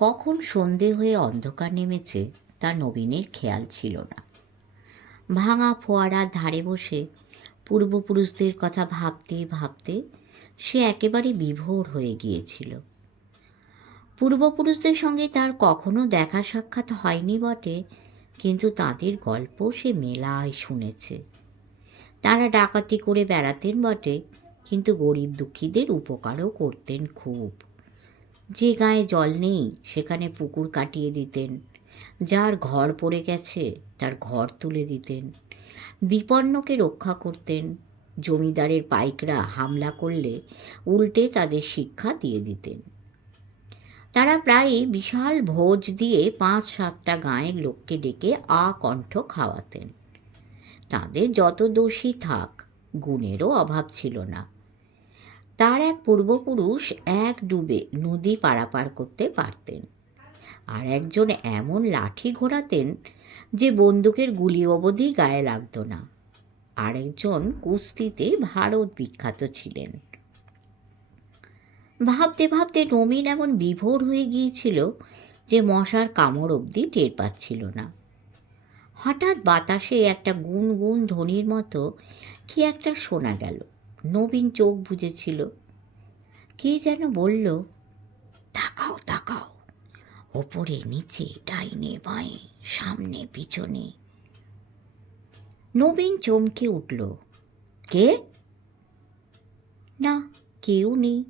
কখন সন্ধে হয়ে অন্ধকার নেমেছে তা নবীনের খেয়াল ছিল না। ভাঙা ফোয়ারার ধারে বসে পূর্বপুরুষদের কথা ভাবতে ভাবতে সে একেবারে বিভোর হয়ে গিয়েছিল। পূর্বপুরুষদের সঙ্গে তার কখনো দেখা সাক্ষাৎ হয়নি বটে, কিন্তু তাদের গল্প সে মেলায় শুনেছে। তারা ডাকাতি করে বেড়াতেন বটে, কিন্তু গরিব দুঃখীদের উপকারও করতেন খুব। যে গায়ে জল নেই সেখানে পুকুর কাটিয়ে দিতেন, যার ঘর পড়ে গেছে তার ঘর তুলে দিতেন, বিপন্নকে রক্ষা করতেন, জমিদারের পাইকরা হামলা করলে উল্টে তাদের শিক্ষা দিয়ে দিতেন। তারা প্রায়ই বিশাল ভোজ দিয়ে ৫-৭টা গাঁয়ের লোককে ডেকে আকণ্ঠ খাওয়াতেন। তাদের যত দোষী থাক, গুণেরও অভাব ছিল না। তার এক পূর্বপুরুষ এক ডুবে নদী পারাপার করতে পারতেন, আর একজন এমন লাঠি ঘোরাতেন যে বন্দুকের গুলি অবধি গায়ে লাগত না। আরেকজন কুস্তিতে ভারত বিখ্যাত ছিলেন। ভাবতে ভাবতে নবীন এমন বিভোর হয়ে গিয়েছিল যে মশার কামড় অবধি টের পাচ্ছিল না। হঠাৎ বাতাসে একটা গুনগুন ধ্বনির মতো কি একটা শোনা গেল। নবীন চোখ বুজেছিল। কে যেন বলল, তাকাও তাকাও, ওপরে নিচে ডাইনে বাঁয়ে সামনে পিছনে। নবীন চমকে উঠল। কে? না, কেউ নেই।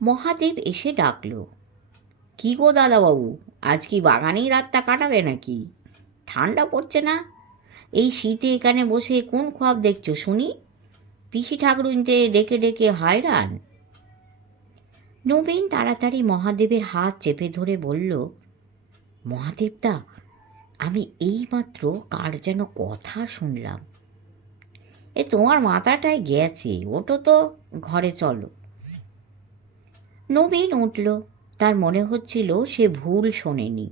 মহাদেব এসে ডাকল, কি গো দাদাবাবু, আজ কি বাগানেই রাতটা কাটাবে নাকি? ঠান্ডা পড়ছে না? এই শীতে এখানে বসে কোন খোয়াব দেখছো শুনি? পিসি ঠাকুরুনকে ডেকে ডেকে হয়রান। নবীন তাড়াতাড়ি মহাদেবের হাত চেপে ধরে বলল, মহাদেবদা, আমি এইমাত্র কার যেন কথা শুনলাম। এ তোমার মাথাটায় গেছে, ওটো তো, ঘরে চলো। নবীন উঠল। তার মনে হচ্ছিল সে ভুল শোনেনি।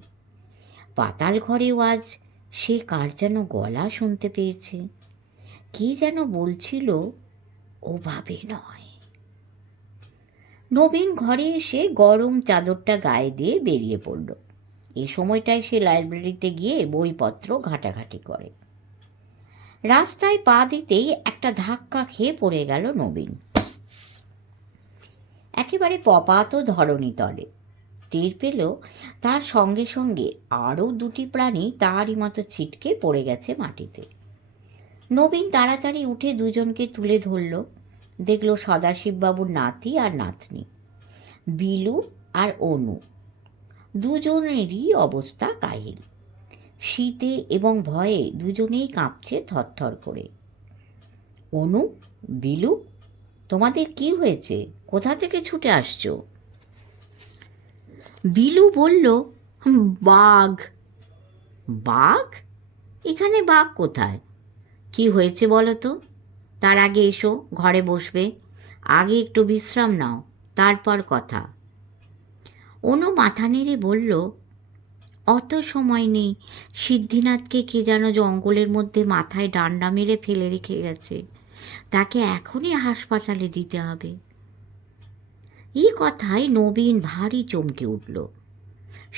পাতাল ঘরেও আজ সে কার যেন গলা শুনতে পেয়েছে। কি যেন বলছিল, ওভাবে নয়। নবীন ঘরে এসে গরম চাদরটা গায়ে দিয়ে বেরিয়ে পড়ল। এ সময়টায় সে লাইব্রেরিতে গিয়ে বইপত্র ঘাটাঘাটি করে। রাস্তায় পা দিতেই একটা ধাক্কা খেয়ে পড়ে গেল নবীন, একেবারে পপাত ধরণী তলে। টের পেল তার সঙ্গে সঙ্গে আরও দুটি প্রাণী তারই মতো ছিটকে পড়ে গেছে মাটিতে। নবীন তাড়াতাড়ি উঠে দুজনকে তুলে ধরল। দেখল সদাশিববাবুর নাতি আর নাতনি, বিলু আর অনু। দুজনেরই অবস্থা কাহিল। শীতে এবং ভয়ে দুজনেই কাঁপছে থরথর করে। অনু, বিলু, তোমাদের কি হয়েছে? কোথা থেকে ছুটে আসছো? বিলু বলল, বাঘ। বাঘ? এখানে বাঘ কোথায়? কি হয়েছে বলো তো? তার আগে এসো, ঘরে বসবে। আগে একটু বিশ্রাম নাও, তারপর কথা। অনু মাথা নেড়ে বলল, অত সময় নেই। সিদ্ধিনাথকে কে যেন জঙ্গলের মধ্যে মাথায় ডান্ডা মেরে ফেলে রেখে গেছে। তাকে এখনই হাসপাতালে দিতে হবে। এই কথায় নবীন ভারী চমকে উঠল।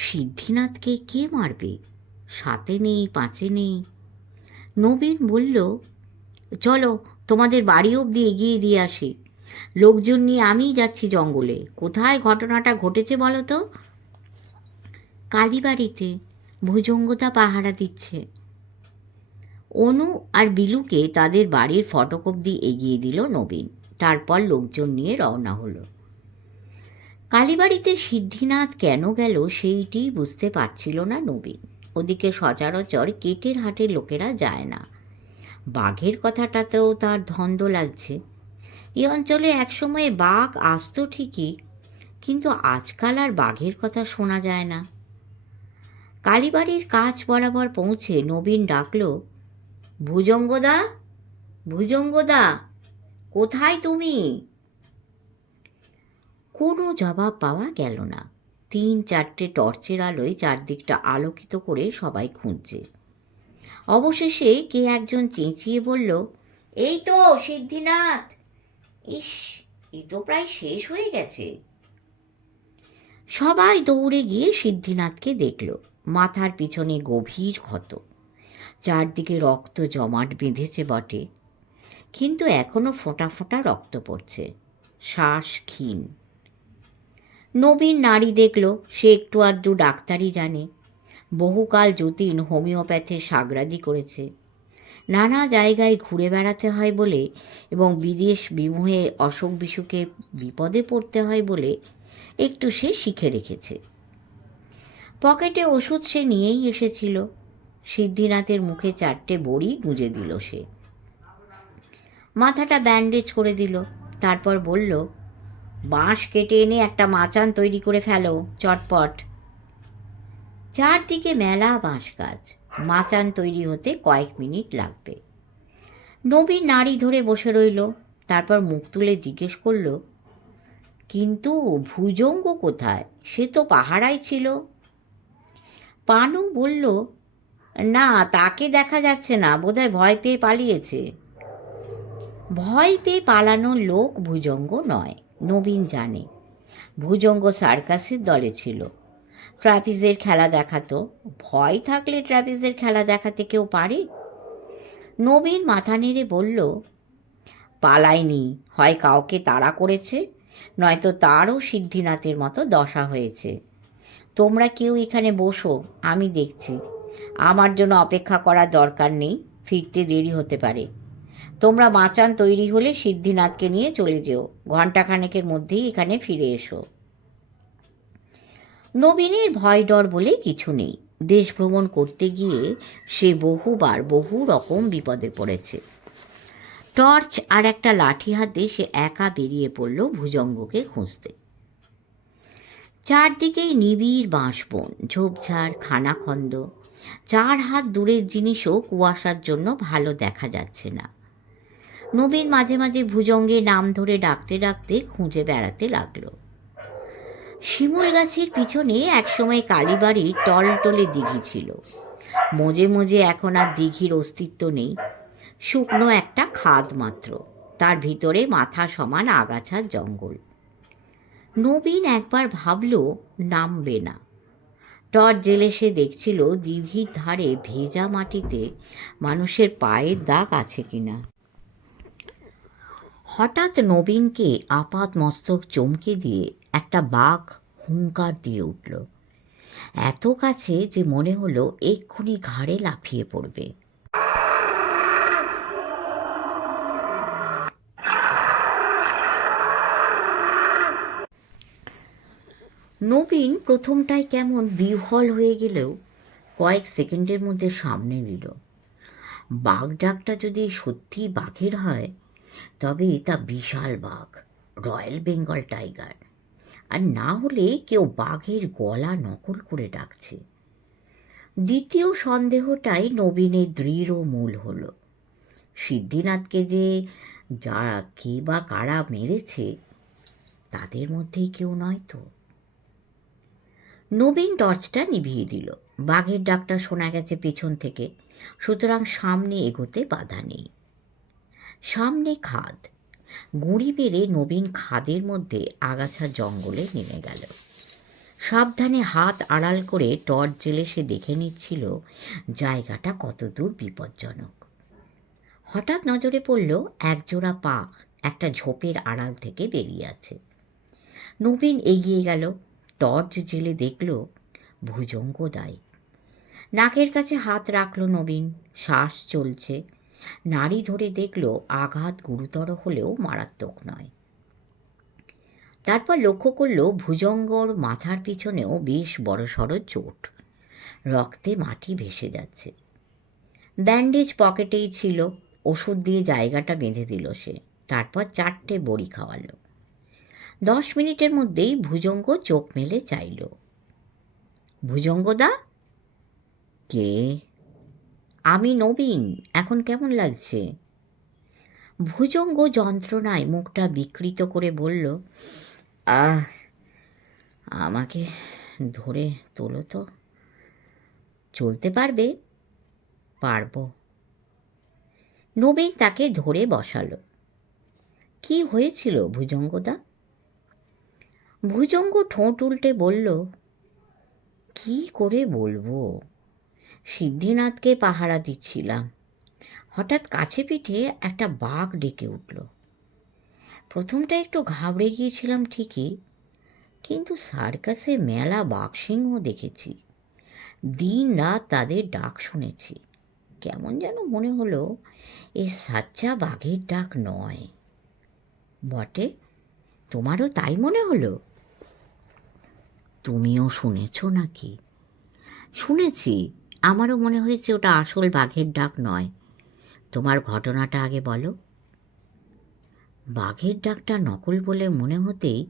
সিদ্ধিনাথকে কে মারবে? সাতে নেই, পাঁচে নেই। নবীন বলল, চলো তোমাদের বাড়ি অবধি এগিয়ে দিয়ে আসি। লোকজন নিয়ে আমিই যাচ্ছি জঙ্গলে। কোথায় ঘটনাটা ঘটেছে বলো তো? কালীবাড়িতে, ভুজঙ্গদা পাহারা দিচ্ছে। অনু আর বিলুকে তাদের বাড়ির ফটক অবধি এগিয়ে দিল নবীন। তারপর লোকজন নিয়ে রওনা হলো। কালীবাড়িতে সিদ্ধিনাথ কেন গেল সেইটি বুঝতে পারছিল না নবীন। ওদিকে সচরাচর কেটের হাটের লোকেরা যায় না। বাঘের কথাটাতেও তার ধন্দ লাগছে। এই অঞ্চলে একসময়ে বাঘ আসতো ঠিকই, কিন্তু আজকাল আর বাঘের কথা শোনা যায় না। কালীবাড়ির কাছ বরাবর পৌঁছে নবীন ডাকল, ভুজঙ্গদা, ভুজঙ্গদা, কোথায় তুমি? কোনো জবাব পাওয়া গেল না। ৩-৪টে টর্চের আলোয় চারদিকটা আলোকিত করে সবাই খুঁজছে। অবশেষে কে একজন চেঁচিয়ে বলল, এই তো সিদ্ধিনাথ। ইস, এ তো প্রায় শেষ হয়ে গেছে। সবাই দৌড়ে গিয়ে সিদ্ধিনাথকে দেখল। মাথার পিছনে গভীর ক্ষত, চারদিকে রক্ত জমাট বেঁধেছে বটে, কিন্তু এখনো ফোঁটা ফোঁটা রক্ত পড়ছে, শ্বাস ক্ষীণ। নবীন নাড়ি দেখল, সে একটু আধটু ডাক্তারি জানে। বহুকাল যতীন হোমিওপ্যাথের সাগরাদি করেছে। নানা জায়গায় ঘুরে বেড়াতে হয় বলে এবং বিদেশ বিমুহে অসুখ বিসুখে বিপদে পড়তে হয় বলে একটু সে শিখে রেখেছে। পকেটে ওষুধ সে নিয়েই এসেছিল। সিদ্ধিনাথের মুখে 4টে বড়ি গুঁজে দিল সে। মাথাটা ব্যান্ডেজ করে দিল। তারপর বলল, বাঁশ কেটে এনে একটা মাচান তৈরি করে ফেলো চটপট। চারদিকে মেলা বাঁশ গাছ, মাচান তৈরি হতে কয়েক মিনিট লাগবে। নবীন নাড়ি ধরে বসে রইল। তারপর মুখ তুলে জিজ্ঞেস করল, কিন্তু ভুজঙ্গ কোথায়? সে তো পাহারায় ছিল। পানু বলল, না, তাকে দেখা যাচ্ছে না, বোধহয় ভয় পেয়ে পালিয়েছে। ভয় পেয়ে পালানোর লোক ভুজঙ্গ নয়, নবীন জানে। ভুজঙ্গ সার্কাসের দলে ছিল, ট্র্যাপিজের খেলা দেখাতো। ভয় থাকলে ট্র্যাপিজের খেলা দেখাতে কেউ পারে? নবীন মাথা নেড়ে বলল, পালায়নি, হয় কাউকে তাড়া করেছে, নয়তো তারও সিদ্ধিনাথের মতো দশা হয়েছে। তোমরা কেউ এখানে বসো, আমি দেখছি। আমার জন্য অপেক্ষা করার দরকার নেই, ফিরতে দেরি হতে পারে। তোমরা মাচান তৈরি হলে সিদ্ধিনাথকে নিয়ে চলে যেও, ঘণ্টাখানেকের মধ্যেই এখানে ফিরে এসো। নবীনের ভয় ডর বলে কিছু নেই। দেশ ভ্রমণ করতে গিয়ে সে বহুবার বহু রকম বিপদে পড়েছে। টর্চ আর একটা লাঠি হাতে সে একা বেরিয়ে পড়ল ভুজঙ্গকে খুঁজতে। চারদিকেই নিবিড় বাঁশবন, ঝোপঝাড়, খানাখন্দ। 4 হাত দূরের জিনিসও কুয়াশার জন্য ভালো দেখা যাচ্ছে না। নবীন মাঝে মাঝে ভুজঙ্গের নাম ধরে ডাকতে ডাকতে খুঁজে বেড়াতে লাগল। শিমুল গাছের পিছনে একসময় কালীবাড়ির টলটলে দিঘি ছিল। মজে মজে এখন আর দিঘির অস্তিত্ব নেই, শুকনো একটা খাদ মাত্র, তার ভিতরে মাথা সমান আগাছার জঙ্গল। নবীন একবার ভাবল নামবে না। টর্চ জেলে সে দেখছিল দিঘির ধারে ভেজা মাটিতে মানুষের পায়ের দাগ আছে কিনা। হঠাৎ নবীনকে আপাত মস্তক চমকে দিয়ে একটা বাঘ হুঙ্কার দিয়ে উঠল, এত কাছে যে মনে হলো এক্ষুনি ঘাড়ে লাফিয়ে পড়বে। নবীন প্রথমটায় কেমন বিহ্বল হয়ে গেলেও কয়েক সেকেন্ডের মধ্যে সামনে নিল। বাঘ ডাকটা যদি সত্যি বাঘের হয়, তবে তা বিশাল বাঘ, রয়্যাল বেঙ্গল টাইগার। আর না হলে কেউ বাঘের গলা নকল করে ডাকছে। দ্বিতীয় সন্দেহটাই নবীনের দৃঢ় মূল হলো, সিদ্ধিনাথকে যে কে বা কারা মেরেছে, তাদের মধ্যেই কেউ নয় তো। নবীন টর্চটা নিভিয়ে দিল। বাঘের ডাকটা শোনা গেছে পেছন থেকে, সুতরাং সামনে এগোতে বাধা নেই। সামনে খাদ। গুঁড়ি বেড়ে নবীন খাদের মধ্যে আগাছা জঙ্গলে নেমে গেল। সাবধানে হাত আড়াল করে টর্চ জেলে সে দেখে নিচ্ছিল জায়গাটা কতদূর বিপজ্জনক। হঠাৎ নজরে পড়ল একজোড়া পা একটা ঝোপের আড়াল থেকে বেরিয়ে আছে। নবীন এগিয়ে গেল, টর্চ জেলে দেখল ভুজঙ্গ দায়। নাকের কাছে হাত রাখল নবীন, শ্বাস চলছে। নাড়ি ধরে দেখল আঘাত গুরুতর হলেও মারাত্মক নয়। তারপর লক্ষ্য করল ভুজঙ্গর মাথার পিছনেও বেশ বড়সড় চোট, রক্তে মাটি ভেসে যাচ্ছে। ব্যান্ডেজ পকেটেই ছিল, ওষুধ দিয়ে জায়গাটা বেঁধে দিল সে। তারপর 4টে বড়ি খাওয়ালো। 10 মিনিটের মধ্যেই ভুজঙ্গ চোখ মেলে চাইল। ভুজঙ্গদা? কে? আমি নবীন, এখন কেমন লাগছে? ভুজঙ্গ যন্ত্রণায় মুখটা বিকৃত করে বলল, আমাকে ধরে তোলো তো। চলতে পারবে? পারবো। নবীন তাকে ধরে বসালো। কি হয়েছিল ভুজঙ্গদা? ভুজঙ্গ ঠোঁট উল্টে বলল, কি করে বলবো, সিদ্ধিনাথকে পাহারা দিচ্ছিলাম, হঠাৎ কাছে পিঠে একটা বাঘ ডেকে উঠল। প্রথমটা একটু ঘাবড়ে গিয়েছিলাম ঠিকই, কিন্তু সার্কাসে মেলা বাঘসিংহ দেখেছি, দিন রাত তাদের ডাক শুনেছি। কেমন যেন মনে হলো এ সাচ্চা বাঘের ডাক নয়। বটে, তোমারও তাই মনে হলো? তুমিও শুনেছ নাকি? শুনেছি, আমারও মনে হয়েছে ওটা আসল বাঘের ডাক নয়। তোমার ঘটনাটা আগে বলো। বাঘের ডাকটা নকল বলে মনে হতেই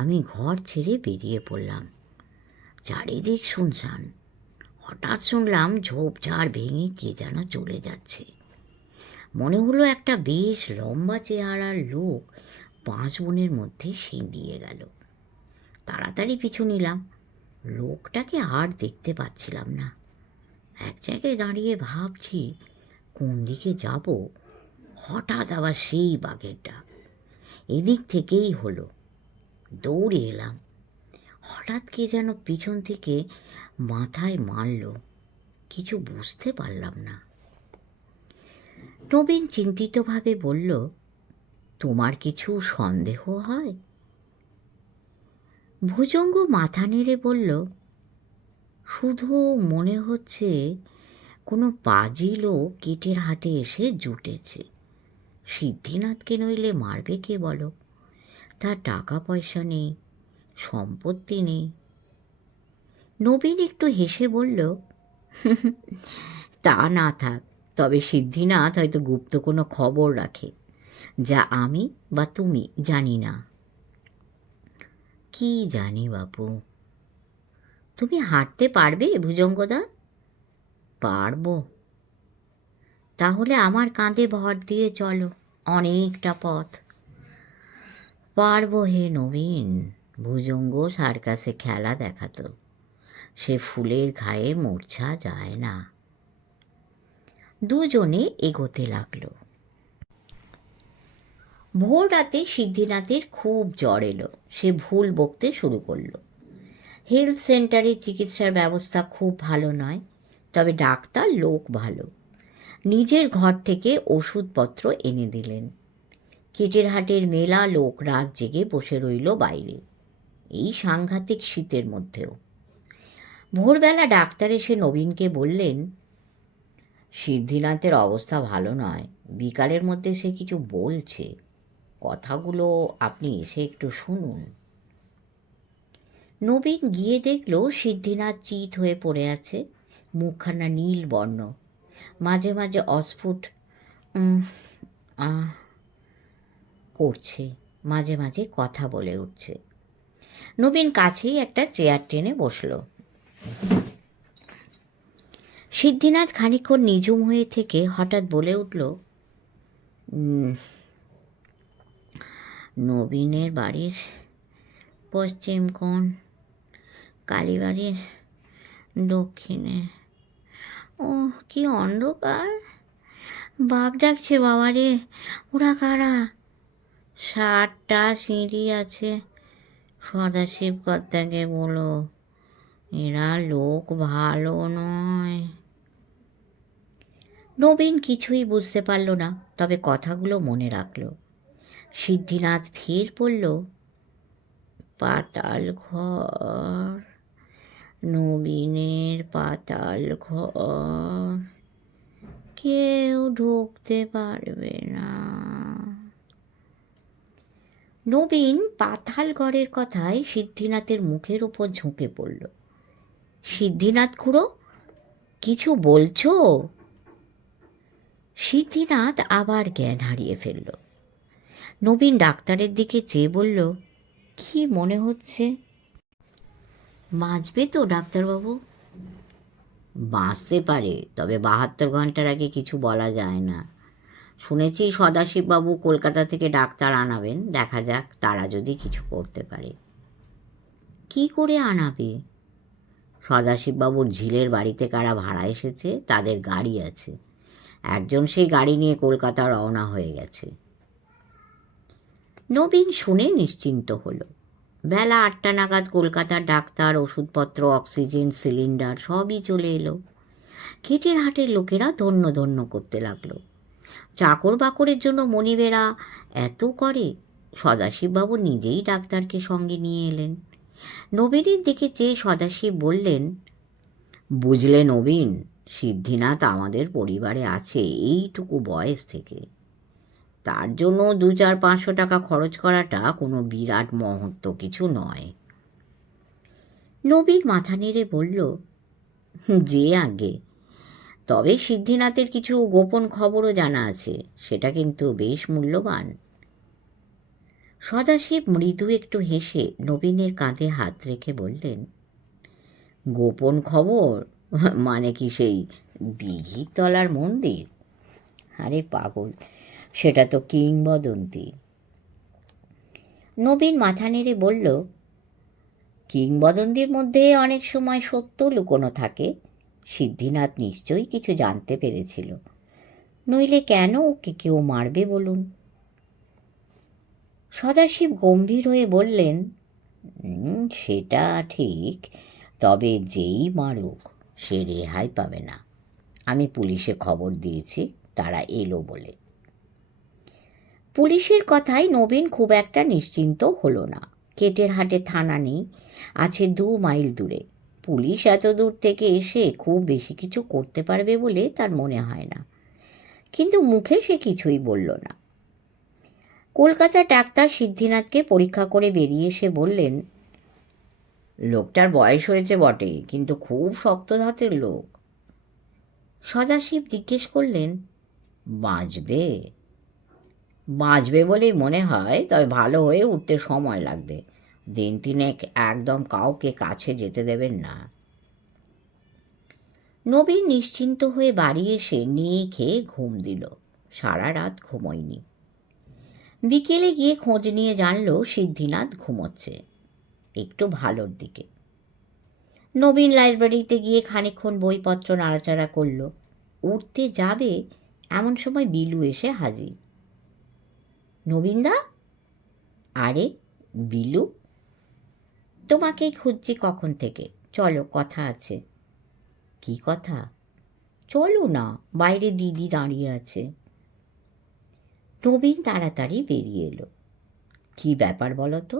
আমি ঘর ছেড়ে বেরিয়ে পড়লাম। চারিদিক শুনশান। হঠাৎ শুনলাম ঝোপঝাড় ভেঙে কে যেন চলে যাচ্ছে। মনে হলো একটা বেশ লম্বা চেহারার লোক 5 বনের মধ্যে সিঁধিয়ে গেল। তাড়াতাড়ি পিছু নিলাম। লোকটাকে আর দেখতে পাচ্ছিলাম না। এক জায়গায় দাঁড়িয়ে ভাবছি কোন দিকে যাব। হঠাৎ আবার সেই বাঘের ডাক। এদিক থেকেই হলো। দৌড়ে এলাম। হঠাৎ কে যেন পিছন থেকে মাথায় মারল। কিছু বুঝতে পারলাম না। নবীন চিন্তিতভাবে বলল, তোমার কিছু সন্দেহ হয়? ভুজঙ্গ মাথা নেড়ে বলল, শুধু মনে হচ্ছে কোনো পাজি লোক কেটের হাটে এসে জুটেছে। সিদ্ধিনাথকে নইলে মারবে কে বলো? তার টাকা পয়সা নেই, সম্পত্তি নেই। নবীন একটু হেসে বলল, তা না থাক, তবে সিদ্ধিনাথ হয়তো গুপ্ত কোনো খবর রাখে, যা আমি বা তুমি জানি না। কি জানি বাপু। তুমি হাঁটতে পারবে ভুজঙ্গদা? পারবো। তাহলে আমার কাঁধে ভর দিয়ে চলো, অনেকটা পথ। পারবো হে নবীন। ভুজঙ্গ সার্কাসে খেলা দেখাতো, সে ফুলের ঘায়ে মূর্ছা যায় না। দুজনে এগোতে লাগলো। ভোর রাতে সিদ্ধিনাথের খুব জ্বর এলো। সে ভুল বকতে শুরু করলো। হেলথ সেন্টারে চিকিৎসার ব্যবস্থা খুব ভালো নয়, তবে ডাক্তার লোক ভালো। নিজের ঘর থেকে ওষুধপত্র এনে দিলেন। কেটের হাটের মেলা লোক রাত জেগে বসে রইল বাইরে, এই সাংঘাতিক শীতের মধ্যেও। ভোরবেলা ডাক্তার এসে নবীনকে বললেন, সিদ্ধিনাথের অবস্থা ভালো নয়, বিকালের মধ্যে সে কিছু বলছে, কথাগুলো আপনি এসে একটু শুনুন। নবীন গিয়ে দেখল সিদ্ধিনাথ চিত হয়ে পড়ে আছে, মুখখানা নীল বর্ণ, মাঝে মাঝে অস্ফুট করছে, মাঝে মাঝে কথা বলে উঠছে। নবীন কাছেই একটা চেয়ার টেনে বসল। সিদ্ধিনাথ খানিকক্ষণ নিঝুম হয়ে থেকে হঠাৎ বলে উঠল, নবীনের বাড়ির পশ্চিম কোণ, কালীবাড়ির দক্ষিণে। ও কি অন্ধকার! বাঘ ডাকছে বাবারে, ওরা কারা? 7টা সিঁড়ি আছে, সদাশিব কর্তাকে বলো, এরা লোক ভালো নয়। নবীন কিছুই বুঝতে পারল না, তবে কথাগুলো মনে রাখল। সিদ্ধিনাথ ফের বলল, পাতাল ঘর, নবীনের পাতাল ঘর, কেউ ঢুকতে পারবে না। নবীন পাতাল ঘরের কথায় সিদ্ধিনাথের মুখের উপর ঝুঁকে পড়ল। সিদ্ধিনাথ খুড়ো, কিছু বলছো? সিদ্ধিনাথ আবার জ্ঞান হারিয়ে ফেলল। নবীন ডাক্তারের দিকে চেয়ে বলল, কি মনে হচ্ছে? বাঁচবে তো ডাক্তারবাবু? বাঁচতে পারে, তবে 72 ঘন্টার আগে কিছু বলা যায় না। শুনেছি সদাশিববাবু কলকাতা থেকে ডাক্তার আনাবেন, দেখা যাক তারা যদি কিছু করতে পারে। কি করে আনাবে? সদাশিববাবুর ঝিলের বাড়িতে কারা ভাড়া এসেছে, তাদের গাড়ি আছে, একজন সেই গাড়ি নিয়ে কলকাতা রওনা হয়ে গেছে। নবীন শুনে নিশ্চিন্ত হলো। বেলা 8টা নাগাদ কলকাতার ডাক্তার, ওষুধপত্র, অক্সিজেন সিলিন্ডার সবই চলে এলো। কেটের হাটের লোকেরা ধন্য ধন্য করতে লাগলো। চাকর বাকরের জন্য মনিবেরা এত করে, সদাশিববাবু নিজেই ডাক্তারকে সঙ্গে নিয়ে এলেন। নবীনের দিকে চেয়ে সদাশিব বললেন, বুঝলে নবীন, সিদ্ধিনাথ আমাদের পরিবারে আছে এইটুকু বয়স থেকে। তার জন্য 200-500 টাকা খরচ করাটা কোনো বিরাট মহত্ব কিছু নয়। নবীন মাথা নেড়ে বলল, যে আগে, তবে সিদ্ধিনাথের কিছু গোপন খবরও জানা আছে, সেটা কিন্তু বেশ মূল্যবান। সদাশিব মৃদু একটু হেসে নবীনের কাঁধে হাত রেখে বললেন, গোপন খবর মানে কি সেই দিঘির তলার মন্দির? আরে পাগল, সেটা তো কিংবদন্তি। নবীন মাথা নেড়ে বলল, কিংবদন্তির মধ্যে অনেক সময় সত্য লুকোনো থাকে। সিদ্ধিনাথ নিশ্চয়ই কিছু জানতে পেরেছিল, নইলে কেন ওকে কেউ মারবে বলুন? সদাশিব গম্ভীর হয়ে বললেন, সেটা ঠিক, তবে যেই মারুক সে রেহাই পাবে না। আমি পুলিশে খবর দিয়েছি, তারা এলো বলে। পুলিশের কথায় নবীন খুব একটা নিশ্চিন্ত হলো না। কেটের হাটে থানা নেই, আছে 2 মাইল দূরে। পুলিশ এত দূর থেকে এসে খুব বেশি কিছু করতে পারবে বলে তার মনে হয় না, কিন্তু মুখে সে কিছুই বলল না। কলকাতার ডাক্তার সিদ্ধিনাথকে পরীক্ষা করে বেরিয়ে এসে বললেন, লোকটার বয়স হয়েছে বটে, কিন্তু খুব শক্ত ধাতের লোক। সদাশিব জিজ্ঞেস করলেন, বাঁচবে? বাঁচবে বলেই মনে হয়, তবে ভালো হয়ে উঠতে সময় লাগবে। 3 দিন একদম কাউকে কাছে যেতে দেবেন না। নবীন নিশ্চিন্ত হয়ে বাড়ি এসে নিয়ে খেয়ে ঘুম দিল। সারা রাত ঘুমোয়নি। বিকেলে গিয়ে খোঁজ নিয়ে জানল সিদ্ধিনাথ ঘুমোচ্ছে, একটু ভালোর দিকে। নবীন লাইব্রেরিতে গিয়ে খানিকক্ষণ বইপত্র নাড়াচাড়া করল। উঠতে যাবে এমন সময় বিলু এসে হাজির। নবীনদা? আরে বিলু, তোমাকেই খুঁজছি কখন থেকে, চলো কথা আছে। কি কথা? চলো না, বাইরে দিদি দাঁড়িয়ে আছে। নবীন তাড়াতাড়ি বেরিয়ে এলো। কি ব্যাপার বলো তো?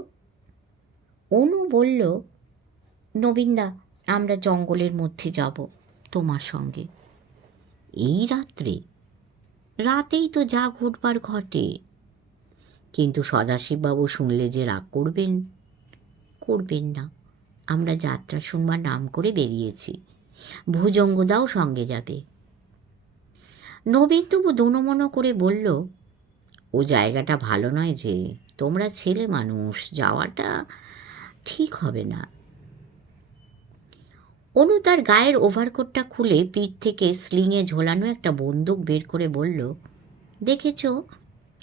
অনু বলল, নবীনদা, আমরা জঙ্গলের মধ্যে যাব তোমার সঙ্গে। এই রাত্রে? রাতেই তো যা ঘটবার ঘটে। কিন্তু সদাশিববাবু শুনলে যে রাগ করবেন। করবেন না, আমরা যাত্রা শুনবার নাম করে বেরিয়েছি, ভুজঙ্গদাও সঙ্গে যাবে। নবীন তবু দোনমনো করে বলল, ও জায়গাটা ভালো নয় যে, তোমরা ছেলে মানুষ, যাওয়াটা ঠিক হবে না। অনু তার গায়ের ওভারকোটটা খুলে পিঠ থেকে স্লিংয়ে ঝোলানো একটা বন্দুক বের করে বলল, দেখেছ,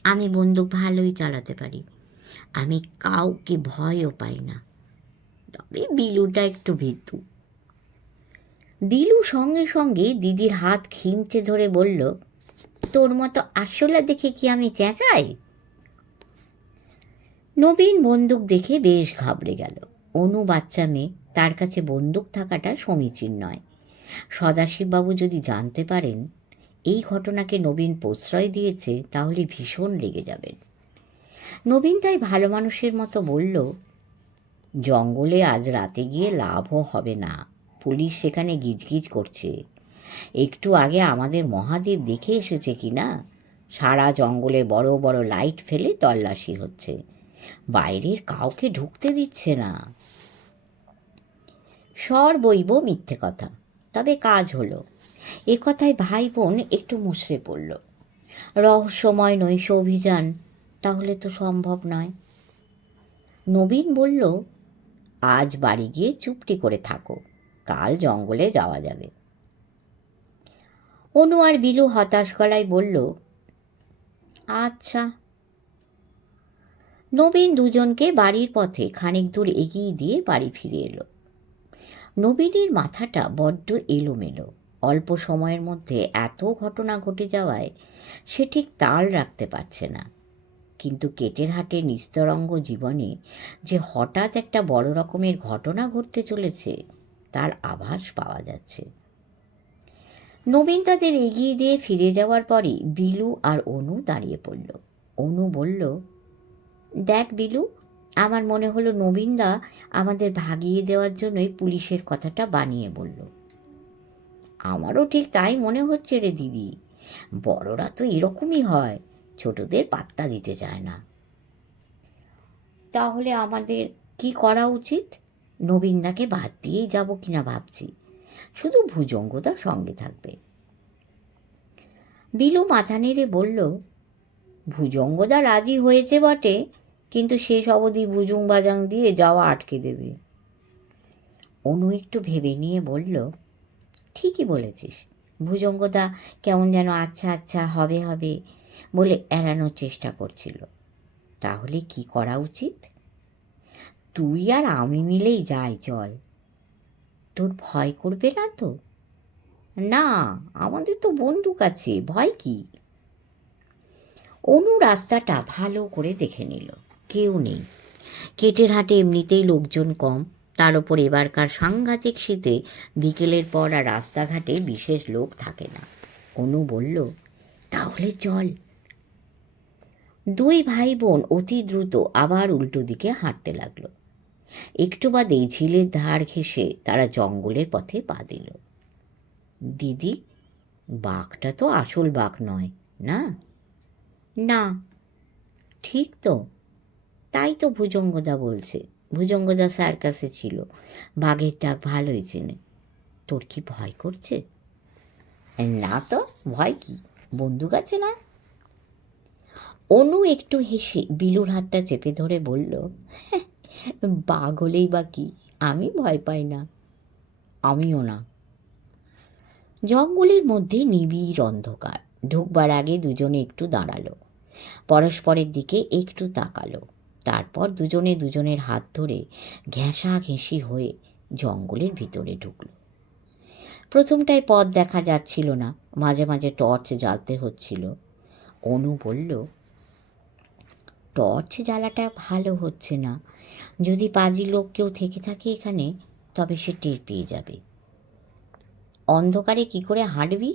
আমি বন্দুক ভালোই চালাতে পারি, আমি কাউকে ভয়ও পাই না। তবে বিলুটা একটু ভীতু। বিলু সঙ্গে সঙ্গে দিদির হাত খিমচে ধরে বলল, তোর মতো আসলে দেখে কি আমি চেঁচাই? নবীন বন্দুক দেখে বেশ ঘাবড়ে গেল। অনু বাচ্চা মেয়ে, তার কাছে বন্দুক থাকাটা সমীচীন নয়। সদাশিববাবু যদি জানতে পারেন এই ঘটনাকে নবীন প্রশ্রয় দিয়েছে, তাহলে ভীষণ রেগে যাবেন। নবীন তাই ভালো মানুষের মতো বলল, জঙ্গলে আজ রাতে গিয়ে লাভও হবে না, পুলিশ সেখানে গিজগিজ করছে। একটু আগে আমাদের মহাদেব দেখে এসেছে কি না, সারা জঙ্গলে বড় বড় লাইট ফেলে তল্লাশি হচ্ছে, বাইরের কাউকে ঢুকতে দিচ্ছে না। স্বর বইব মিথ্যে কথা, তবে কাজ হলো। এ কথায় ভাই বোন একটু মুষড়ে পড়ল। রহস্যময় নৈশ অভিযান তাহলে তো সম্ভব নয়। নবীন বলল, আজ বাড়ি গিয়ে চুপটি করে থাকো, কাল জঙ্গলে যাওয়া যাবে। অনু আর বিলু হতাশ গলায় বলল, আচ্ছা। নবীন দুজনকে বাড়ির পথে খানিক দূর এগিয়ে দিয়ে বাড়ি ফিরে এলো। নবীনের মাথাটা বড্ড এলোমেলো। অল্প সময়ের মধ্যে এত ঘটনা ঘটে যাওয়ায় সে ঠিক তাল রাখতে পারছে না। কিন্তু কেটের হাটে নিস্তরঙ্গ জীবনে যে হঠাৎ একটা বড় রকমের ঘটনা ঘটতে চলেছে তার আভাস পাওয়া যাচ্ছে। নবীন তাদের এগিয়ে দিয়ে ফিরে যাওয়ার পরই বিলু আর অনু দাঁড়িয়ে পড়ল। অনু বলল, দেখ বিলু, আমার মনে হলো নবীনদা আমাদের ভাগিয়ে দেওয়ার জন্যই পুলিশের কথাটা বানিয়ে বলল। আমারও ঠিক তাই মনে হচ্ছে রে দিদি, বড়রা তো এরকমই হয়, ছোটদের পাত্তা দিতে চায় না। তাহলে আমাদের কি করা উচিত? নবীনদাকে বাদ দিয়েই যাব কিনা ভাবছি, শুধু ভুজঙ্গদা সঙ্গে থাকবে। বিলু মাথা নেড়ে বলল, ভুজঙ্গদা রাজি হয়েছে বটে, কিন্তু শেষ অবধি ভুজুং বাজাং দিয়ে যাওয়া আটকে দেবে। অনু একটু ভেবে নিয়ে বলল, ঠিকই বলেছিস। ভুজঙ্গদা কেমন যেন আচ্ছা আচ্ছা হবে হবে বলে এড়ানোর চেষ্টা করছিল। তাহলে কি করা উচিত? তুই আর আমি মিলেই যাই, চল। তোর ভয় করবে না তো? না, আমাদের তো বন্দুক আছে, ভয় কি? অনু রাস্তাটা ভালো করে দেখে নিল, কেউ নেই। কেটের হাটে এমনিতেই লোকজন কম, তার ওপর এবারকার সাংঘাতিক শীতে বিকেলের পর আর রাস্তাঘাটে বিশেষ লোক থাকে না। অনু বলল, তাহলে চল। দুই ভাই বোন অতি দ্রুত আবার উল্টো দিকে হাঁটতে লাগলো। একটু বাদেই ঝিলের ধার ঘেঁষে তারা জঙ্গলের পথে পা দিল। দিদি, বাঘটা তো আসল বাঘ নয় না? না। ঠিক তো, তাই তো ভুজঙ্গদা বলছে। ভুজঙ্গদা সার্কাসে ছিল, বাঘের ডাক ভালোই চেনে। তোর কি ভয় করছে? না তো, ভয় কি, বন্দুক আছে না? অনু একটু হেসে বিলুর হাতটা চেপে ধরে বলল, বাঘ হলেই বা কি, আমি ভয় পাই না। আমিও না। জঙ্গলের মধ্যে নিবিড় অন্ধকার। ঢুকবার আগে দুজনে একটু দাঁড়ালো, পরস্পরের দিকে একটু তাকালো, তারপর দুজনে দুজনের হাত ধরে ঘেঁষাঘেঁষি হয়ে জঙ্গলের ভিতরে ঢুকল। প্রথমটায় পথ দেখা যাচ্ছিল না, মাঝে মাঝে টর্চ জ্বালতে হচ্ছিল। অনু বলল, টর্চ জ্বালাটা ভালো হচ্ছে না, যদি পাজি লোক কেউ থেকে থাকে এখানে তবে সে টের পেয়ে যাবে। অন্ধকারে কি করে হাঁটবি?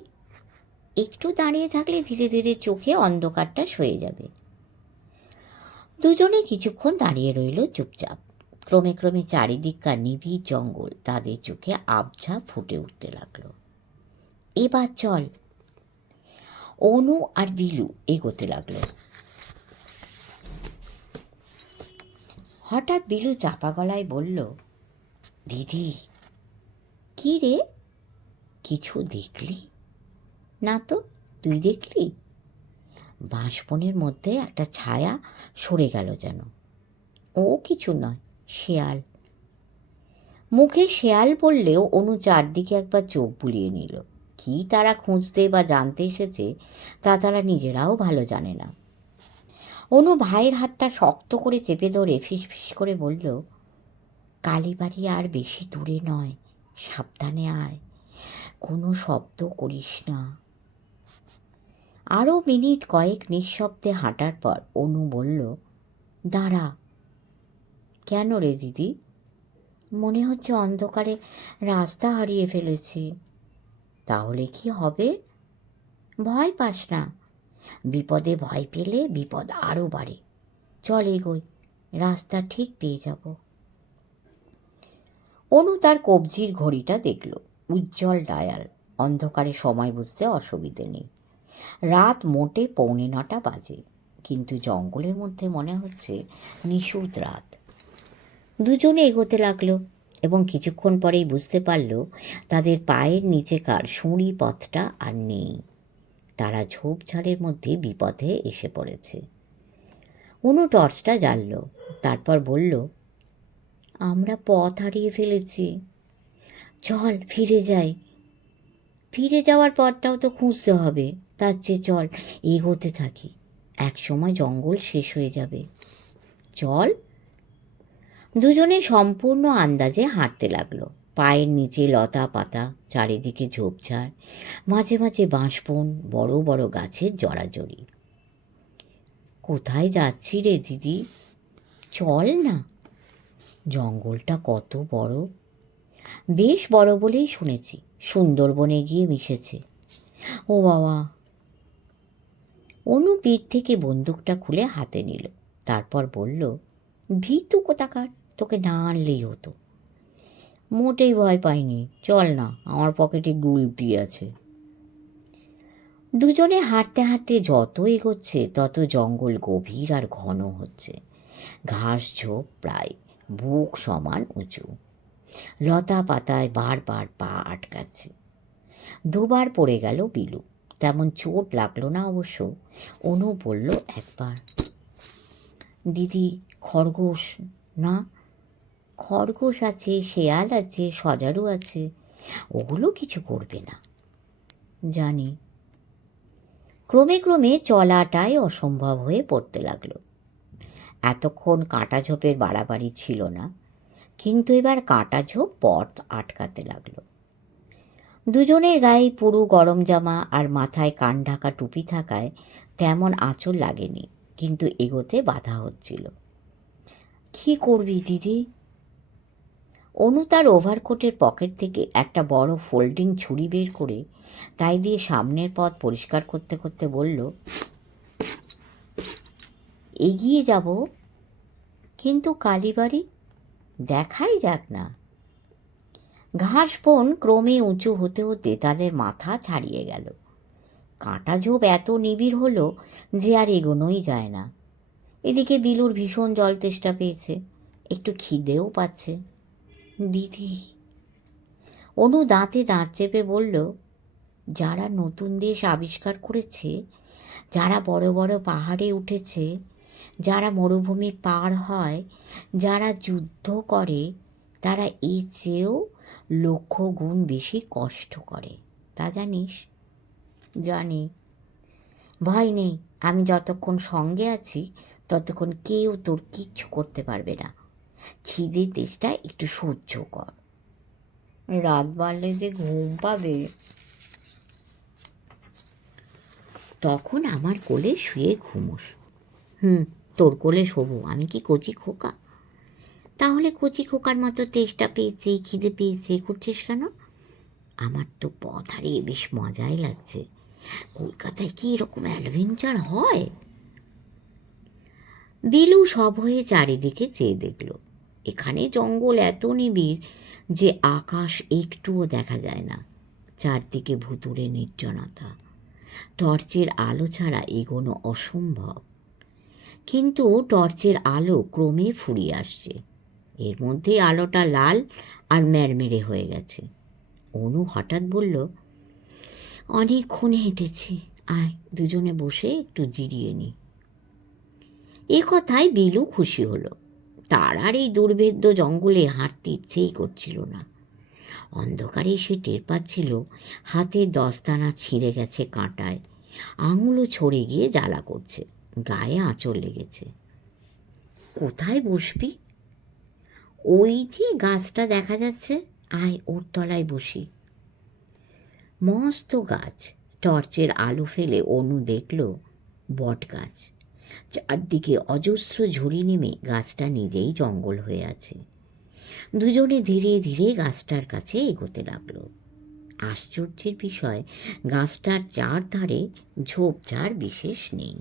একটু দাঁড়িয়ে থাকলে ধীরে ধীরে চোখে অন্ধকারটা সয়ে যাবে। দুজনে কিছুক্ষণ দাঁড়িয়ে রইল চুপচাপ। ক্রমে ক্রমে চারিদিককার নিবিড় জঙ্গল তাদের চোখে আবছা ফুটে উঠতে লাগলো। এবার চল। অনু আর বিলু এগোতে লাগলো। হঠাৎ বিলু চাপা গলায় বলল, দিদি। কি রে? কিছু দেখলি? না তো, তুই দেখলি? বাঁশবনের মধ্যে একটা ছায়া সরে গেল যেন। ও কিছু নয়, শেয়াল। মুখে শেয়াল বললেও অনু চারদিকে একবার চোখ বুলিয়ে নিল। কি তারা খুঁজতে বা জানতে এসেছে তা তারা নিজেরাও ভালো জানে না। অনু ভাইয়ের হাতটা শক্ত করে চেপে ধরে ফিসফিস করে বলল, কালীবাড়ি আর বেশি দূরে নয়, সাবধানে আয়, কোনো শব্দ করিস না। আরও মিনিট কয়েক নিঃশব্দে হাঁটার পর অনু বলল, দাঁড়া। কেন রে দিদি? মনে হচ্ছে অন্ধকারে রাস্তা হারিয়ে ফেলেছি। তাহলে কি হবে? ভয় পাস না, বিপদে ভয় পেলে বিপদ আরও বাড়ে। চল এগোই, রাস্তা ঠিক পেয়ে যাব। অনু তার কবজির ঘড়িটা দেখল, উজ্জ্বল ডায়াল। অন্ধকারে সময় বুঝতে অসুবিধে নেই। রাত মোটে 8:45 বাজে, কিন্তু জঙ্গলের মধ্যে মনে হচ্ছে নিশূত রাত। দুজনে এগোতে লাগলো এবং কিছুক্ষণ পরেই বুঝতে পারল তাদের পায়ের নিচেকার সুঁড়ি পথটা আর নেই। তারা ঝোপঝাড়ের মধ্যে বিপথে এসে পড়েছে। অনু টর্চটা জ্বালল, তারপর বলল, আমরা পথ হারিয়ে ফেলেছি, চল ফিরে যাই। ফিরে যাওয়ার পথটাও তো খুঁজতে হবে, তার চেয়ে চল এগোতে থাকি, এক সময় জঙ্গল শেষ হয়ে যাবে। চল। দুজনে সম্পূর্ণ আন্দাজে হাঁটতে লাগলো। পায়ের নিচে লতা পাতা, চারিদিকে ঝোপঝাড়, মাঝে মাঝে বাঁশবন, বড় বড় গাছের জড়াজড়ি। কোথায় যাচ্ছি রে দিদি? চল না। জঙ্গলটা কত বড়! বেশ বড় বলেই শুনেছি। সুন্দরবনে গিয়ে মিশেছে। ও বাবা! অনু পিঠ থেকে বন্দুকটা খুলে হাতে নিল। তারপর বলল, ভীতু কোথাকার, তোকে না আনলেই হতো। মোটেই ভয় পাইনি, চল না, আমার পকেটে গুলতি আছে। দুজনে হাঁটতে হাঁটতে যত এগোচ্ছে তত জঙ্গল গভীর আর ঘন হচ্ছে। ঘাস ঝোপ প্রায় বুক সমান উঁচু। লতা পাতায় বারবার পা আটকাচ্ছে। দুবার পড়ে গেল বিলু। তেমন চোট লাগলো না অবশ্য। অনু বলল একবার, দিদি, খরগোশ না? খরগোশ আছে, শেয়াল আছে, সজারু আছে, ওগুলো কিছু করবে না। জানি। ক্রমে ক্রমে চলাটাই অসম্ভব হয়ে পড়তে লাগলো। এতক্ষণ কাঁটা ঝোপের বাড়াবাড়ি ছিল না, কিন্তু এবার কাঁটা ঝোপ পথ আটকাতে লাগলো। দুজনের গায়ে পুরো গরম জামা আর মাথায় কান ঢাকা টুপি থাকায় তেমন আঁচল লাগেনি, কিন্তু এগোতে বাধা হচ্ছিল। কি করবি দিদি? অনু তার ওভারকোটের পকেট থেকে একটা বড় ফোল্ডিং ছুরি বের করে তাই দিয়ে সামনের পথ পরিষ্কার করতে করতে বলল, এগিয়ে যাব, কিন্তু কালীবাড়ি দেখাই যাক না। ঘাস বন ক্রমে উঁচু হতে হতে তাদের মাথা ছাড়িয়ে গেল। কাঁটা ঝোপ এত নিবিড় হলো যে আর এগোনোই যায় না। এদিকে বিলুর ভীষণ জল তেষ্টা পেয়েছে, একটু খিদেও পাচ্ছে। দিদি, অনু দাঁতে দাঁত চেপে বলল, যারা নতুন দেশ আবিষ্কার করেছে, যারা বড় বড় পাহাড়ে উঠেছে, যারা মরুভূমি পার হয়, যারা যুদ্ধ করে, তারা এর চেয়েও লক্ষ গুণ বেশি কষ্ট করে, তা জানিস? জানি। ভয় নেই, আমি যতক্ষণ সঙ্গে আছি ততক্ষণ কেউ তোর কিচ্ছু করতে পারবে না। খিদে তেষ্টা একটু সহ্য কর, রাত বাড়লে যে ঘুম পাবে। তখন আমার কোলে শুয়ে ঘুমোস। তোর কোলে শোবো, আমি কি কচি খোকা? তাহলে কচি খোকার মতো তেষ্টা পেয়েছে, খিদে পেয়েছে করছিস কেন? আমার তো পথ হারিয়ে বেশ মজাই লাগছে। কলকাতায় কি এরকম অ্যাডভেঞ্চার হয়? বিলু সব হয়ে চারিদিকে চেয়ে দেখল। এখানে জঙ্গল এত নিবিড় যে আকাশ একটুও দেখা যায় না। চারদিকে ভুতুড়ে নির্জনতা। টর্চের আলো ছাড়া এগোনো অসম্ভব। কিন্তু টর্চের আলো ক্রমে ফুরিয়ে আসছে। এর মধ্যে আলোটা লাল আর ম্যাড়মেড়ে হয়ে গেছে। অনু হঠাৎ বলল, অনেকক্ষণ হেঁটেছি, আয় দুজনে বসে একটু জিরিয়ে নি। এ কথায় বিলু খুশি হলো। তার আর এই দুর্ভেদ্য জঙ্গলে হাঁটতে ইচ্ছেই করছিল না। অন্ধকারে সে টের পাচ্ছিল হাতের দস্তানা ছিঁড়ে গেছে কাঁটায়, আঙুলও ছড়ে গিয়ে জ্বালা করছে, গায়ে আঁচড় লেগেছে। কোথায় বসবি? ওই যে গাছটা দেখা যাচ্ছে, আয় ওর তলায় বসি। মস্ত গাছ। টর্চের আলো ফেলে অনু দেখল বট গাছ। চারদিকে অজস্র ঝুড়ি নেমে গাছটা নিজেই জঙ্গল হয়ে আছে। দুজনে ধীরে ধীরে গাছটার কাছে এগোতে লাগলো। আশ্চর্যের বিষয়, গাছটার চারধারে ঝোপঝাড় বিশেষ নেই।